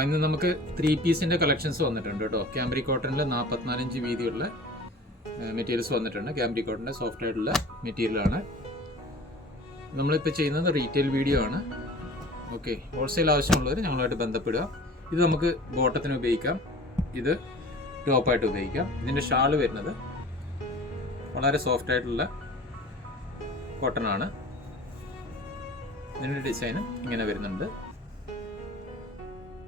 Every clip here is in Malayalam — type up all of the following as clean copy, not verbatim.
ഇന്ന് നമുക്ക് 3 പീസിൻ്റെ കളക്ഷൻസ് വന്നിട്ടുണ്ട് കേട്ടോ. ക്യാമ്പ്രി കോട്ടണിൽ 44 ഇഞ്ച് വീതിയുള്ള മെറ്റീരിയൽസ് വന്നിട്ടുണ്ട്. ക്യാമ്പ്രി കോട്ടണിൻ്റെ സോഫ്റ്റ് ആയിട്ടുള്ള മെറ്റീരിയലാണ്. നമ്മളിപ്പോൾ ചെയ്യുന്നത് റീറ്റെയിൽ വീഡിയോ ആണ്. ഓക്കെ, ഹോൾസെയിൽ ആവശ്യമുള്ളവർ ഞങ്ങളുമായിട്ട് ബന്ധപ്പെടുക. ഇത് നമുക്ക് ബോട്ടത്തിന് ഉപയോഗിക്കാം, ഇത് ടോപ്പായിട്ട് ഉപയോഗിക്കാം. ഇതിൻ്റെ ഷാള് വരുന്നത് വളരെ സോഫ്റ്റ് ആയിട്ടുള്ള കോട്ടൺ ആണ്. ഇതിൻ്റെ ഡിസൈനും ഇങ്ങനെ വരുന്നുണ്ട്.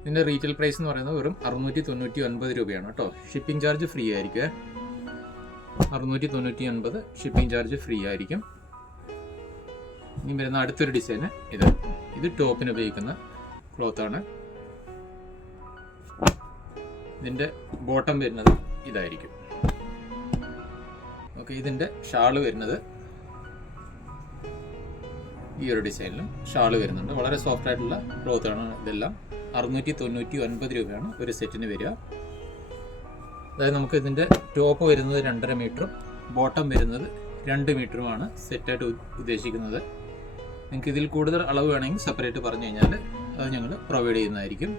ഇതിൻ്റെ റീറ്റെയിൽ പ്രൈസ് എന്ന് പറയുന്നത് വെറും 699 രൂപയാണ് കേട്ടോ. ഷിപ്പിംഗ് ചാർജ് ഫ്രീ ആയിരിക്കും. 699 ഷിപ്പിംഗ് ചാർജ് ഫ്രീ ആയിരിക്കും. ഇനി വരുന്ന അടുത്തൊരു ഡിസൈന് ഇത് ടോപ്പിന് ഉപയോഗിക്കുന്ന ക്ലോത്താണ്. ഇതിൻ്റെ ബോട്ടം വരുന്നത് ഇതായിരിക്കും. ഓക്കെ, ഇതിൻ്റെ ഷാള് വരുന്നത് ഈ ഒരു ഡിസൈനിലും ഷാള് വരുന്നുണ്ട്. വളരെ സോഫ്റ്റ് ആയിട്ടുള്ള ക്ലോത്താണ് ഇതെല്ലാം. 699 രൂപയാണ് ഒരു സെറ്റിന് വരിക. അതായത് നമുക്ക് ഇതിൻ്റെ ടോപ്പ് വരുന്നത് 2.5 മീറ്ററും ബോട്ടം വരുന്നത് 2 മീറ്ററുമാണ് സെറ്റായിട്ട് ഉദ്ദേശിക്കുന്നത്. നിങ്ങൾക്ക് ഇതിൽ കൂടുതൽ അളവ് വേണമെങ്കിൽ സെപ്പറേറ്റ് പറഞ്ഞു കഴിഞ്ഞാൽ അത് ഞങ്ങൾ പ്രൊവൈഡ് ചെയ്യുന്നതായിരിക്കും.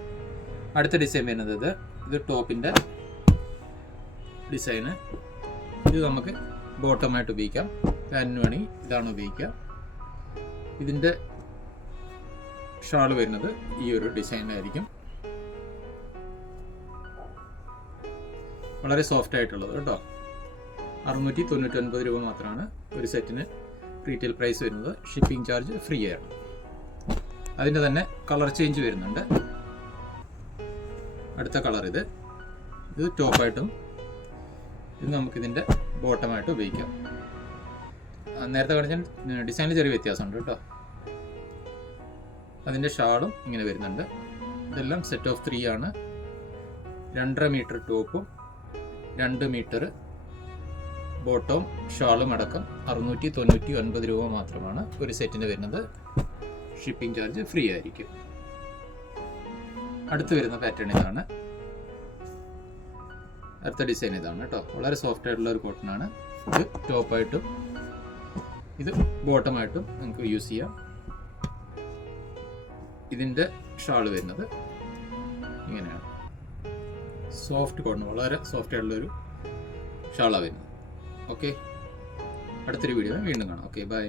അടുത്ത ഡിസൈൻ വരുന്നത് ഇത് ടോപ്പിൻ്റെ ഡിസൈന്. ഇത് നമുക്ക് ബോട്ടമായിട്ട് ഉപയോഗിക്കാം. പാൻറ്റിന് വേണമെങ്കിൽ ഇതാണ് ഉപയോഗിക്കുക. ഇതിൻ്റെ ഷാൾ വരുന്നത് ഈ ഒരു ഡിസൈനായിരിക്കും. വളരെ സോഫ്റ്റ് ആയിട്ടുള്ളത് കേട്ടോ. 699 രൂപ മാത്രമാണ് ഒരു സെറ്റിന് റീറ്റെയിൽ പ്രൈസ് വരുന്നത്. ഷിപ്പിംഗ് ചാർജ് ഫ്രീ ആണ്. അതിൻ്റെ തന്നെ കളർ ചേഞ്ച് വരുന്നുണ്ട്. അടുത്ത കളർ ഇത് ടോപ്പായിട്ടും ഇത് നമുക്കിതിൻ്റെ ബോട്ടമായിട്ടും ഉപയോഗിക്കാം. നേരത്തെ കാണിച്ച ഡിസൈനിൽ ചെറിയ വ്യത്യാസമുണ്ട് കേട്ടോ. അതിൻ്റെ ഷാളും ഇങ്ങനെ വരുന്നുണ്ട്. ഇതെല്ലാം സെറ്റ് ഓഫ് 3 ആണ്. 2.5 മീറ്റർ ടോപ്പും 2 മീറ്റർ ബോട്ടവും ഷാളും അടക്കം 699 രൂപ മാത്രമാണ് ഒരു സെറ്റിന് വരുന്നത്. ഷിപ്പിംഗ് ചാർജ് ഫ്രീ ആയിരിക്കും. അടുത്ത് വരുന്ന പാറ്റേൺ ഇതാണ്. അടുത്ത ഡിസൈൻ ഇതാണ് കേട്ടോ. വളരെ സോഫ്റ്റ് ആയിട്ടുള്ള ഒരു കോട്ടൺ ആണ്. ഇത് ടോപ്പായിട്ടും ഇത് ബോട്ടമായിട്ടും നമുക്ക് യൂസ് ചെയ്യാം. ഇതിൻ്റെ ഷാള് വരുന്നത് ഇങ്ങനെയാണ്. സോഫ്റ്റ് കോട്ടൺ, വളരെ സോഫ്റ്റ് ആയിട്ടുള്ളൊരു ഷാളാണ് വരുന്നത്. ഓക്കെ, അടുത്തൊരു വീഡിയോ വീണ്ടും കാണാം. Okay, by.